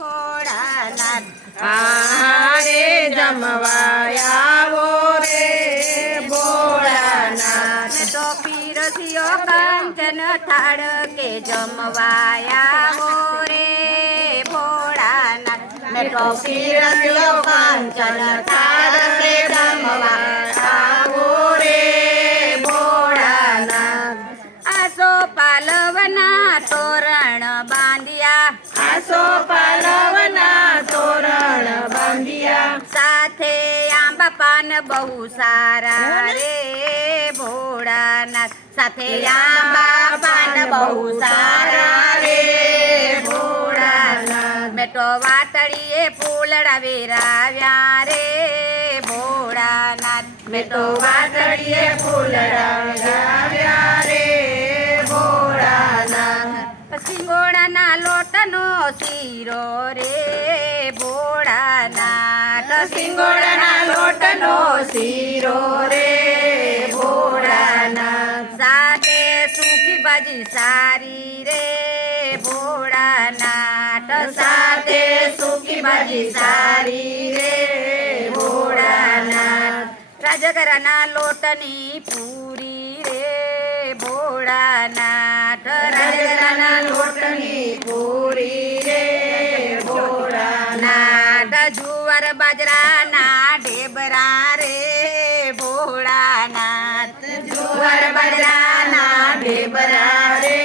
ભોળાનાથ આહારે જમવા આવો રે ભોળાનાથ. મેં તો પીરસ્યો કંચન થાળ કે જમવા આવો રે ભોળાનાથ મેં તો પીરસ્યો કંચન થાળ કે જમવા આવો રે ભોળાનાથ. આસો પાલવના તોરણ બાંધ્યા આસો પાલવના તોરણ બાંધ્યા સાથે આંબા પાન બહુ સારા રે ભોળાનાથ સાથે આંબા પાન બહુ સારા રે ભોળાનાથ મેં તો વાટડીએ ફૂલડા વેરાવ્યા રે ભોળાનાથ મેં તો વાટડીએ ફૂલડા વેરાવ્યા રે ભોળાનાથ. સિંગોડાના લોટનો શીરો રે ભોળાનાથ સિંગોડાના લોટનો શીરો રે ભોળાનાથ. સાથે સૂકી ભાજી સારી રે ભોળાનાથ સાથે સૂકી ભાજી સારી રે ભોળાનાથ. રાજગરાના લોટની પૂરી રે ભોળાનાથ રાજગરાના લોટની પૂરી રે ભોળાનાથ. જુવાર બાજરાના ઢેબરા રે ભોળાનાથ જુવાર બાજરાના ઢેબરા રે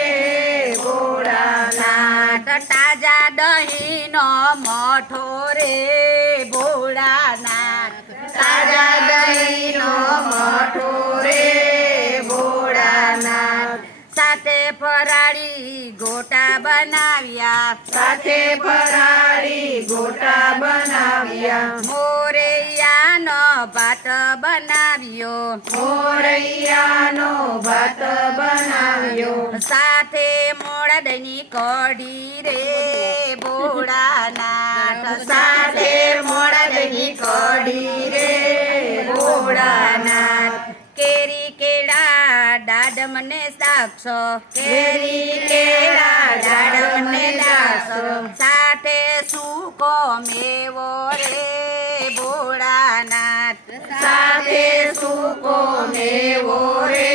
ભોળાનાથ. તાજા દહીંનો મઠો રે ભોળાનાથ તાજા દહીંનો મઠો રે ભોળાનાથ. સાથે ફરાળી ગોટા બનાવ્યા સાથે ફરાળી ગોટા બનાવ્યા મોરૈયાનો ભાત બનાવ્યો મોરૈયાનો ભાત બનાવ્યો સાથે મોડા દહીંની કઢી રે ભોળાનાથ સાથે મોડા દહીંની કઢી રે ભોળાનાથ. કેરી કેળા દાડમને સાક્ષો કેરી કેળા દાડમને દાસો સાથે સૂકો મેવો રે ભોળાનાથ સાથે સૂકો મેવો રે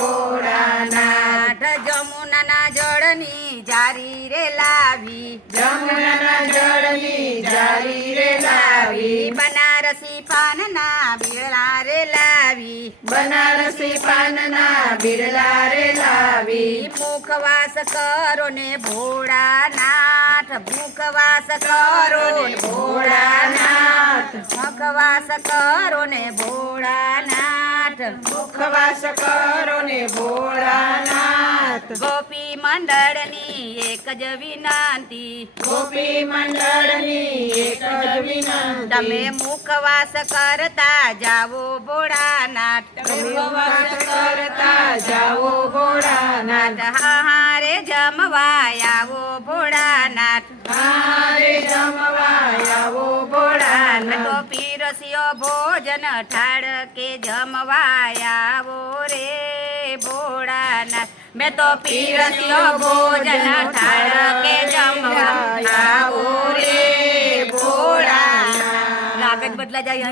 ભોળાનાથ. જમુનાના જળની જારી રે લાવી જમનાના જળની જારી રે લાવી બનારસી પાનના બીળા રે લાવી બનારસી પાનના બિરલા રે લાવી મુખવાસ કરો ને ભોળાનાથ મુખવાસ કરો ને ભોળાનાથ. મુખવાસ કરો ને ભોળાનાથ મુખવાસ કરો ને ભોળાનાથ. ગોપી મંડળની એક જ વિનંતી ગોપી મંડળની એક જ વિનંતી તમે મુખવાસ કરતા જાવો ભોળાનાથ મુખવાસ કરતા જાઓ ભોળાનાથ. હારે જમવા આવો ભોળાનાથ હારે જમવા આવો તો ભોળાનાથ. પીરસ્યો ભોજન ઠાળ કે જમવા આવો રે ભોળાનાથ મેં તો પીરસ્યો ભોજન ઠાળ કે જમવા આવો રે ભોળાનાથ. રાગ જ બદલા જાય